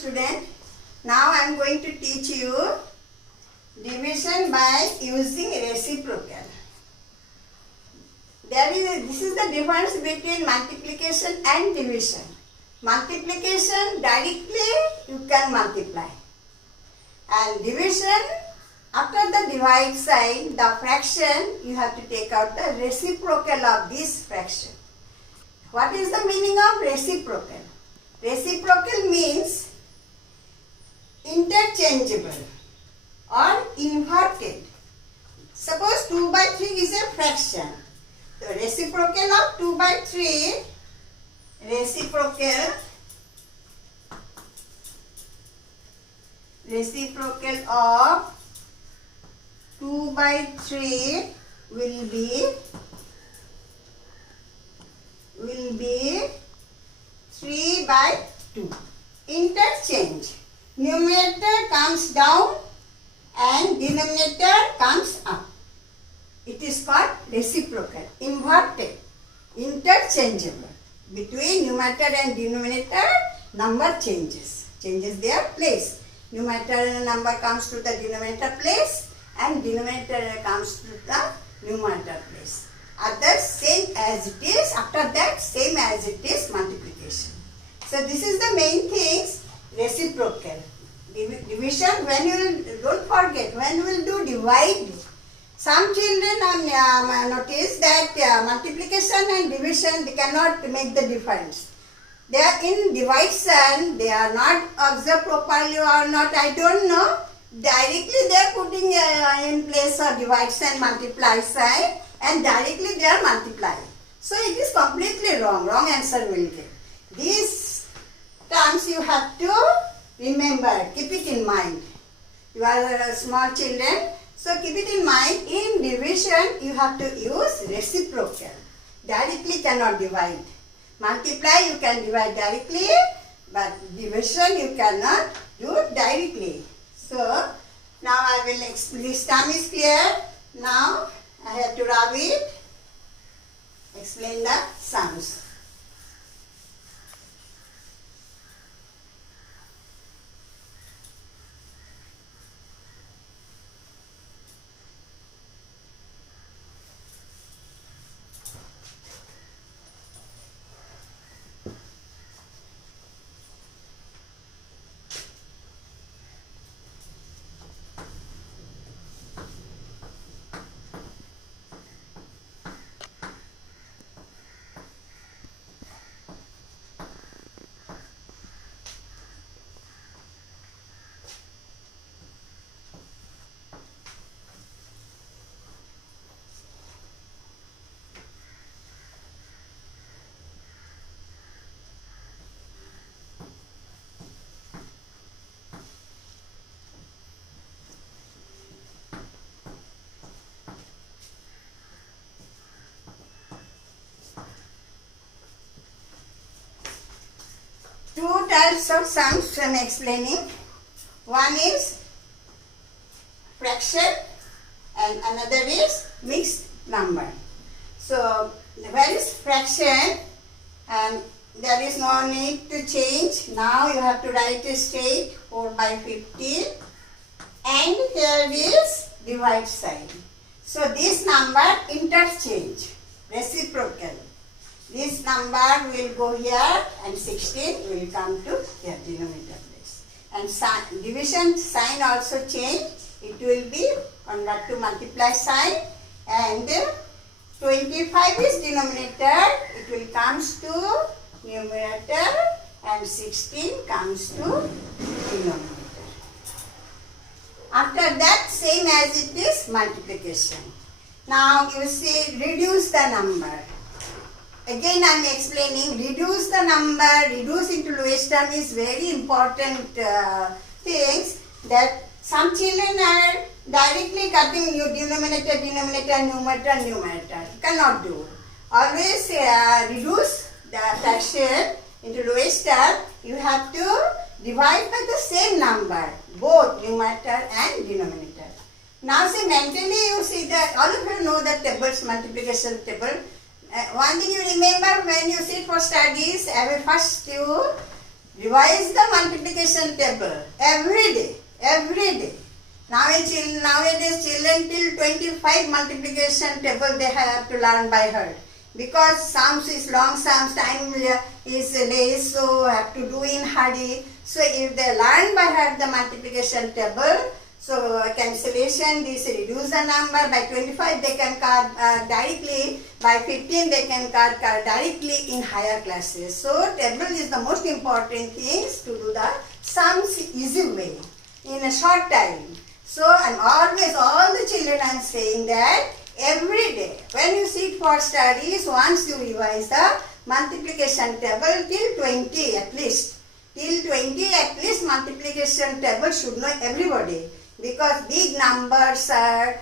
student. Now I am going to teach you division by using reciprocal. This is the difference between multiplication and division. Multiplication, directly you can multiply. And division, after the divide sign, the fraction, you have to take out the reciprocal of this fraction. What is the meaning of reciprocal? Reciprocal means interchangeable or inverted. Suppose 2 by 3 is a fraction. The reciprocal of 2 by 3, reciprocal of 2 by 3 will be 3 by 2. Interchange. Numerator comes down and denominator comes up. It is called reciprocal, inverted, interchangeable. Between numerator and denominator, number changes their place. Numerator number comes to the denominator place and denominator comes to the numerator place. Others same as it is, after that same as it is multiplication. So this is the main things, reciprocal. Division, when you will, don't forget, when you will do divide, some children notice that multiplication and division, they cannot make the difference. They are in division, they are not observed properly or not, I don't know. Directly they are putting in place of divide sign, multiply sign, and directly they are multiplying. So it is completely wrong answer will get. These terms you have to remember, keep it in mind. You are small children, so keep it in mind. In division, you have to use reciprocal. Directly cannot divide. Multiply, you can divide directly, but division you cannot do directly. So, now I will explain. This term is clear. Now, I have to rub it. Explain the sums. Two types of sums I am explaining. One is fraction and another is mixed number. So, where is fraction? And there is no need to change. Now you have to write it straight, 4 by 15. And here is divide sign. So, this number interchange, reciprocal. This number will go here and 16 will come to here, denominator place. And division sign also change. It will be convert to multiply sign, and 25 is denominator. It will comes to numerator and 16 comes to denominator. After that, same as it is multiplication. Now you see, reduce the number. Again I am explaining, reduce the number, reduce into lowest term is very important things, that some children are directly cutting denominator, numerator. You cannot do. Always reduce the fraction into lowest term. You have to divide by the same number, both numerator and denominator. Now see, mentally you see that, all of you know the tables, multiplication table. One thing you remember when you sit for studies, first you revise the multiplication table every day, every day. Nowadays children till 25 multiplication table they have to learn by heart. Because sums is long sums, time is less, so have to do in hurry. So if they learn by heart the multiplication table, so cancellation, this reduce the number. By 25 they can cut directly, by 15 they can cut directly in higher classes. So table is the most important thing to do the sums easy way in a short time. So I'm always, all the children I'm saying that every day when you sit for studies, once you revise the multiplication table till 20 at least. Till 20 at least multiplication table should know everybody. Because big numbers are,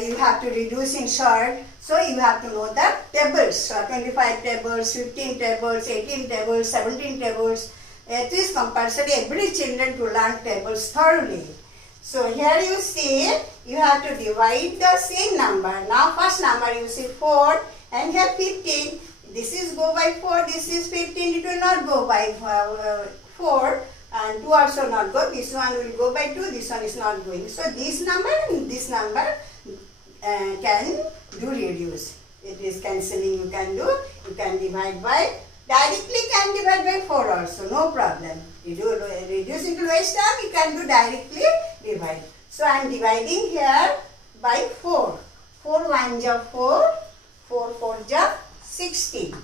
you have to reduce in short. So you have to know the tables. 25 tables, 15 tables, 18 tables, 17 tables. It is compulsory every children to learn tables thoroughly. So here you see, you have to divide the same number. Now first number you see 4 and here 15. This is go by 4, this is 15, it will not go by 4 and 2 also not go. This one will go by 2, this one is not going. So this number and this number can do reduce. It is cancelling you can do. You can divide by, directly can divide by 4 also, no problem. You do reduce into lowest term, you can do directly divide. So I am dividing here by 4. 4 1 ja 4, 4 4 ja 16.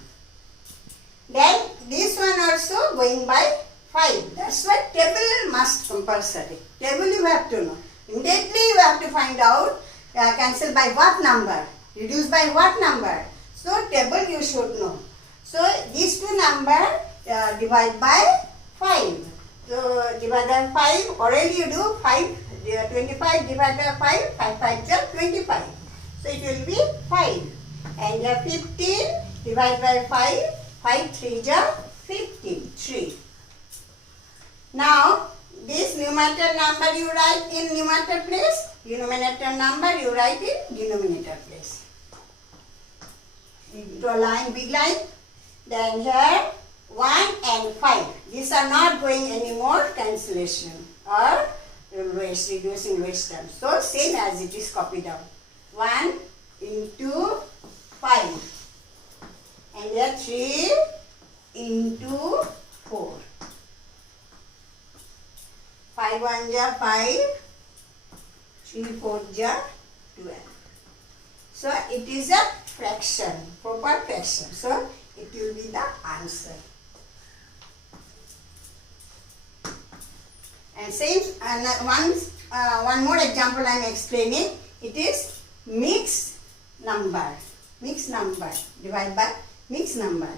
Then this one also going by 5. That's why table must compulsory. Table you have to know. Immediately you have to find out cancel by what number, reduce by what number. So table you should know. So these two number divide by 5. So divide by 5, orally you do 5, 25 divided by 5, 5 5 is 25. So it will be 5. And 15 divided by 5, 5 3 is 15, 3. Now this numerator number you write in numerator place, denominator number you write in denominator place. Draw a line, big line. Then here 1 and 5. These are not going anymore, cancellation or reducing lowest term. So same as it is copied down. 1 into 5. And here 3 into 4. 5 1 ja 5, 3 4 ja 12. So it is a fraction, proper fraction. So it will be the answer. And same one more example I am explaining. It is mixed number. Mixed number. Divide by mixed number.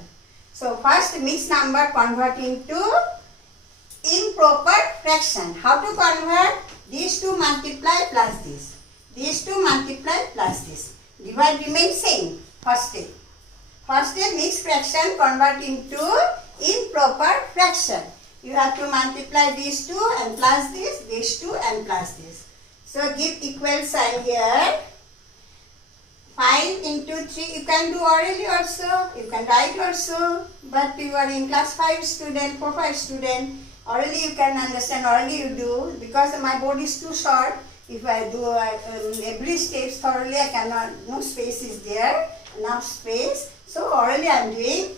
So first mixed number convert into improper fraction. How to convert? These two multiply plus this. These two multiply plus this. Divide remain same. First step. First step mixed fraction convert into improper fraction. You have to multiply these two and plus this, these two and plus this. So give equal sign here. 5 into 3 you can do orally also, you can write also, but you are in class 5 student, 4-5 student, orally you can understand, orally you do, because my board is too short. If I do every step thoroughly, I cannot, no space is there, enough space. So orally I am doing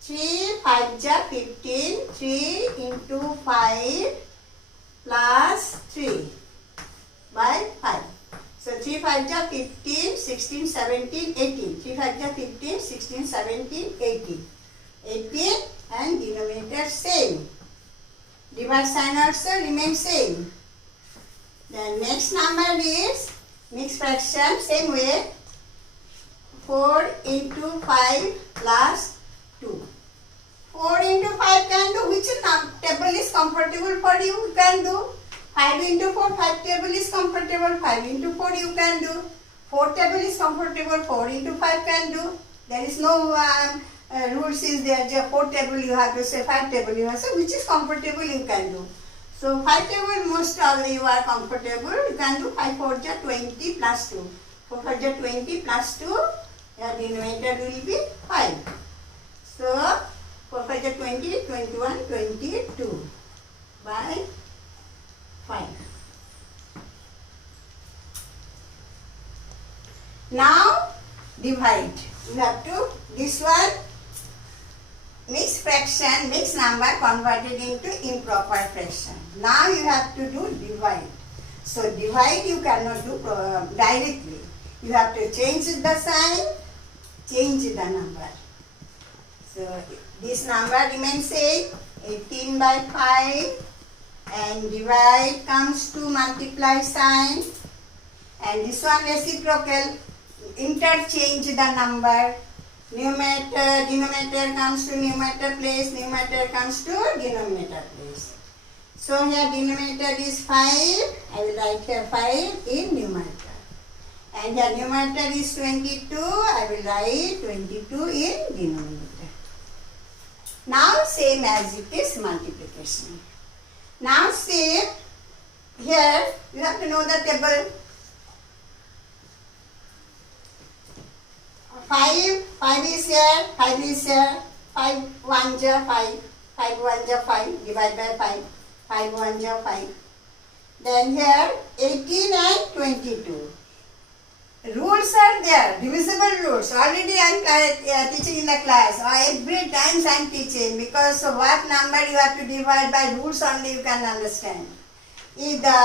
3 5 ja 15, 3 into 5 plus 3 by 5. So 3 5 ja 15, 16, 17, 18. 3 5 ja 15, 16, 17, 18. 18 and denominator same. Divide sign also remains same. Then next number is mixed fraction, same way. 4 into 5 plus 2. 4 into 5 can do. Which table is comfortable for you? You can do. 5 into 4, 5 table is comfortable. 5 into 4 you can do. 4 table is comfortable. 4 into 5 can do. There is no rules is there. Just 4 table you have to say, 5 table you have to say. Which is comfortable you can do. So 5 table most of you are comfortable. You can do 5 4 ja 20 plus 2. 4 5 ja 20 plus 2. Your denominator will be 5. So 4 5 ja 20, 21, 22 by 5. Now divide. You have to, this one mixed fraction, mixed number converted into improper fraction. Now you have to do divide. So divide you cannot do directly. You have to change the sign, change the number. So this number remains same, 18 by 5, and divide comes to multiply sign, and this one reciprocal, interchange the number. Numerator, denominator comes to numerator place, numerator comes to denominator place. So here denominator is 5, I will write here 5 in numerator. And here numerator is 22, I will write 22 in denominator. Now same as it is multiplication. Now see, here you have to know the table. 5 is here, 5 is here, 5 1 ja 5, 5 1 ja 5, divide by 5, 5 1 ja 5. Then here 18 and 22. Rules are there, divisible rules. Already I am teaching in the class. Every time I am teaching, because what number you have to divide by rules only you can understand. If the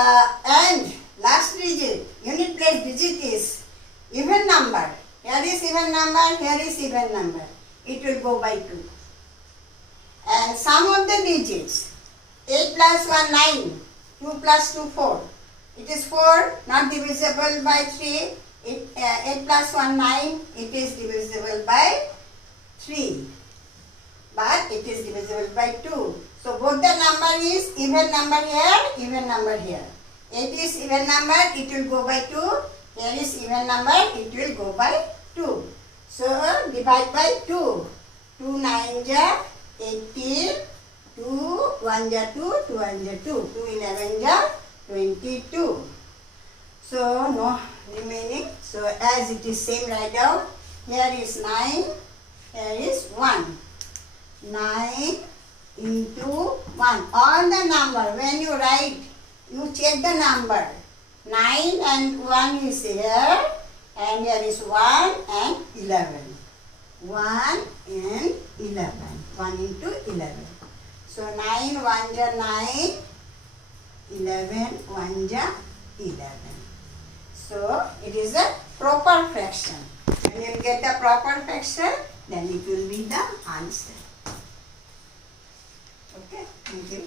end, last digit, unit place digit is even number. Here is even number, here is even number. It will go by 2. And sum of the digits, 8 plus 1, 9, 2 plus 2, 4. It is 4, not divisible by 3. 8 plus 1, 9, it is divisible by 3. But it is divisible by 2. So both the number is even number here, even number here. 8 is even number, it will go by 2. Here is even number, it will go by 2. So divide by 2. 2 9 ja 18, 2 1 ja 2, 2 1 ja 2, 2 11 ja 22. So no remaining. So as it is same write down. Here is 9, here is 1. 9 into 1. All the number when you write, you check the number. 9 and 1 is here, and here is 1 and 11. 1 and 11. 1 into 11. So 9 1 ja 9, 11 1 ja 11. So it is a proper fraction. When you get the proper fraction, then it will be the answer. Okay, thank you.